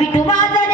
we come out